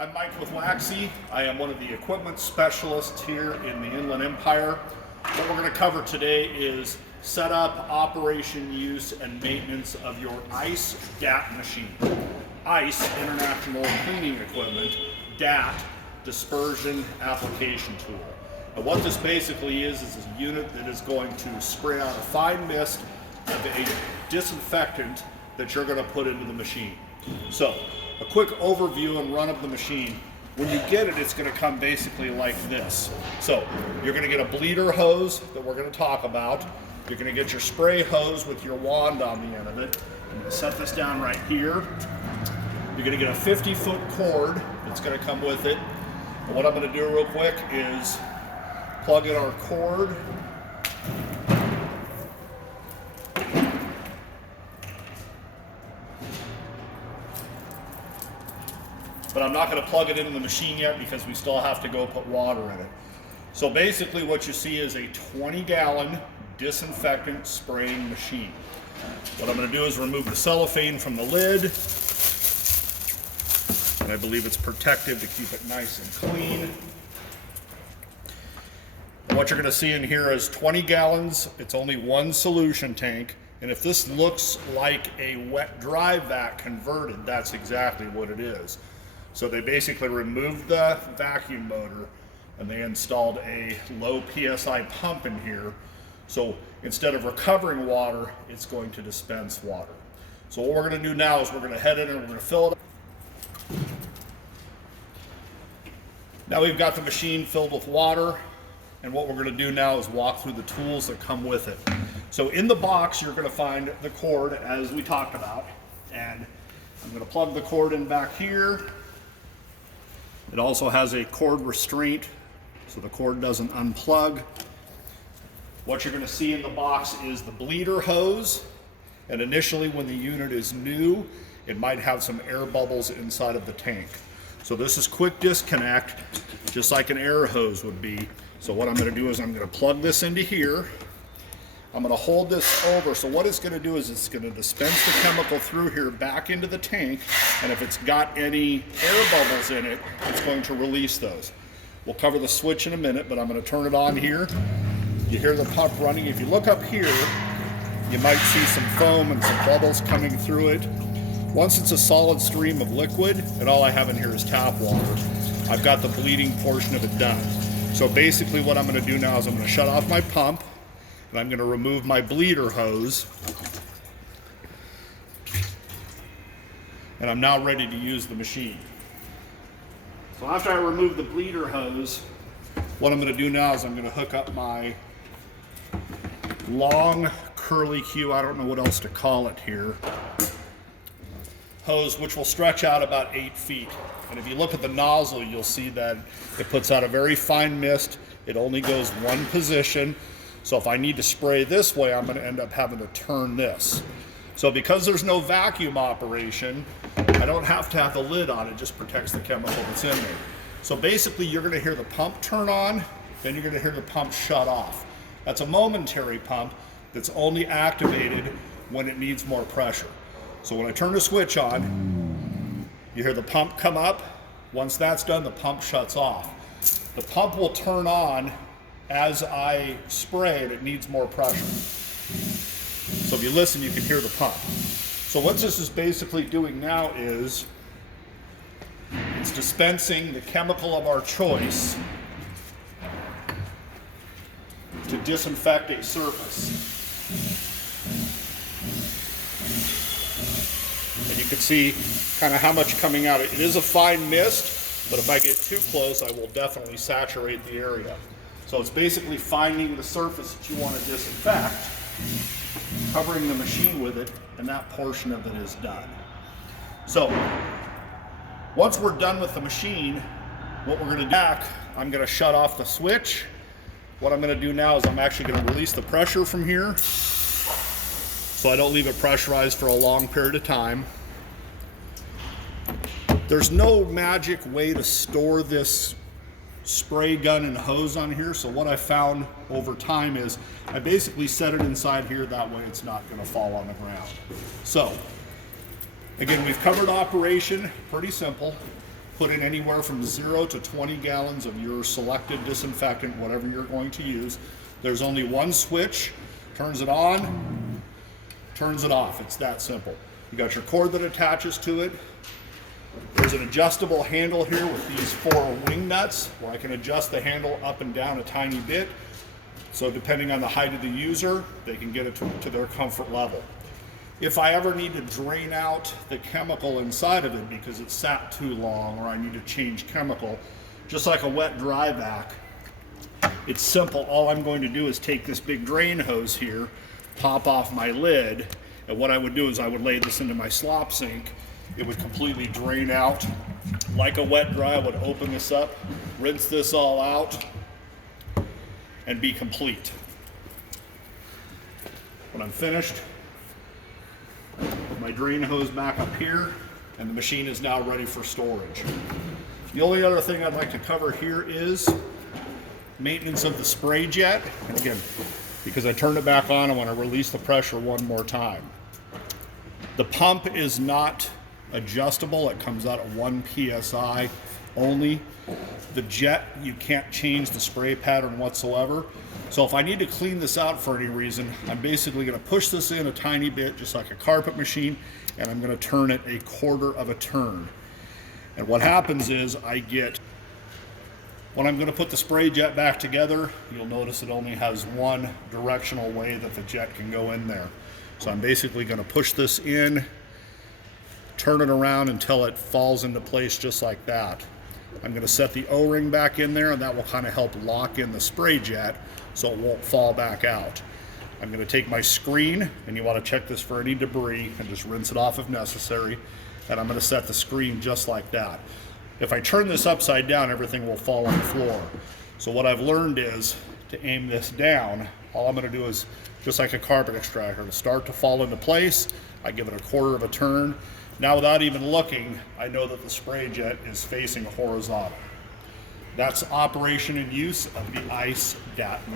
I'm Mike with WAXIE. I am one of the equipment specialists here in the Inland Empire. What we're going to cover today is setup, operation, use, and maintenance of your ICE DAT machine. ICE, International Cleaning Equipment, DAT, Dispersion Application Tool. And what this basically is a unit that is going to spray out a fine mist of a disinfectant that you're going to put into the machine. So, a quick overview and run of the machine. When you get it, it's going to come basically like this. So, you're going to get a bleeder hose that we're going to talk about. You're going to get your spray hose with your wand on the end of it. I'm going to set this down right here. You're going to get a 50-foot cord that's going to come with it. And what I'm going to do real quick is plug in our cord. But I'm not going to plug it into the machine yet because we still have to go put water in it. So basically what you see is a 20-gallon disinfectant spraying machine. What I'm going to do is remove the cellophane from the lid. And I believe it's protective to keep it nice and clean. And what you're going to see in here is 20 gallons. It's only one solution tank. And if this looks like a wet-dry vac converted, that's exactly what it is. So they basically removed the vacuum motor and they installed a low PSI pump in here. So instead of recovering water, it's going to dispense water. So what we're going to do now is we're going to head in and we're going to fill it up. Now we've got the machine filled with water, and what we're going to do now is walk through the tools that come with it. So in the box, you're going to find the cord as we talked about, and I'm going to plug the cord in back here. It also has a cord restraint so the cord doesn't unplug. What you're going to see in the box is the bleeder hose, and initially when the unit is new, it might have some air bubbles inside of the tank. So this is quick disconnect, just like an air hose would be. So what I'm going to do is I'm going to plug this into here. I'm going to hold this over. So what it's going to do is it's going to dispense the chemical through here back into the tank, and if it's got any air bubbles in it, it's going to release those. We'll cover the switch in a minute, but I'm going to turn it on here. You hear the pump running. If you look up here, you might see some foam and some bubbles coming through it. Once it's a solid stream of liquid, and all I have in here is tap water, I've got the bleeding portion of it done. So basically what I'm going to do now is I'm going to shut off my pump, and I'm going to remove my bleeder hose. And I'm now ready to use the machine. So after I remove the bleeder hose, what I'm going to do now is I'm going to hook up my long curly Q, I don't know what else to call it here, hose, which will stretch out about 8 feet. And if you look at the nozzle, you'll see that it puts out a very fine mist. It only goes one position. So if I need to spray this way, I'm going to end up having to turn this. So because there's no vacuum operation, I don't have to have the lid on. It just protects the chemical that's in there. So basically you're going to hear the pump turn on, then you're going to hear the pump shut off. That's a momentary pump that's only activated when it needs more pressure. So when I turn the switch on, you hear the pump come up. Once that's done, the pump shuts off. The pump will turn on as I spray and it needs more pressure. So if you listen, you can hear the pump. So what this is basically doing now is it's dispensing the chemical of our choice to disinfect a surface. And you can see kind of how much coming out. It is a fine mist, but if I get too close, I will definitely saturate the area. So it's basically finding the surface that you want to disinfect, covering the machine with it, and that portion of it is done. So once we're done with the machine, what we're going to do, I'm going to shut off the switch. What I'm going to do now is I'm actually going to release the pressure from here so I don't leave it pressurized for a long period of time. There's no magic way to store this spray gun and hose on here, so what I found over time is I basically set it inside here, that way it's not going to fall on the ground. So again, we've covered operation, pretty simple. Put in anywhere from 0 to 20 gallons of your selected disinfectant, whatever you're going to use. There's only one switch, turns it on, turns it off. It's that simple. You got your cord that attaches to it. There's an adjustable handle here with these 4 wing nuts where I can adjust the handle up and down a tiny bit. So depending on the height of the user, they can get it to their comfort level. If I ever need to drain out the chemical inside of it because it sat too long or I need to change chemical, just like a wet dry vac, it's simple. All I'm going to do is take this big drain hose here, pop off my lid, and what I would do is I would lay this into my slop sink. It would completely drain out like a wet dry. I would open this up, rinse this all out, and be complete. When I'm finished, put my drain hose back up here, and the machine is now ready for storage. The only other thing I'd like to cover here is maintenance of the spray jet. And again, because I turned it back on, I want to release the pressure one more time. The pump is not adjustable. It comes out at 1 psi only. The jet, you can't change the spray pattern whatsoever. So if I need to clean this out for any reason, I'm basically going to push this in a tiny bit, just like a carpet machine, and I'm going to turn it 1/4 of a turn. And what happens is when I'm going to put the spray jet back together, you'll notice it only has one directional way that the jet can go in there. So I'm basically going to push this in, turn it around until it falls into place just like that. I'm going to set the O-ring back in there, and that will kind of help lock in the spray jet so it won't fall back out. I'm going to take my screen, and you want to check this for any debris and just rinse it off if necessary, and I'm going to set the screen just like that. If I turn this upside down, everything will fall on the floor. So what I've learned is to aim this down. All I'm going to do is, just like a carpet extractor, to start to fall into place. I give it 1/4 of a turn. Now, without even looking, I know that the spray jet is facing horizontal. That's operation and use of the ICE DAT.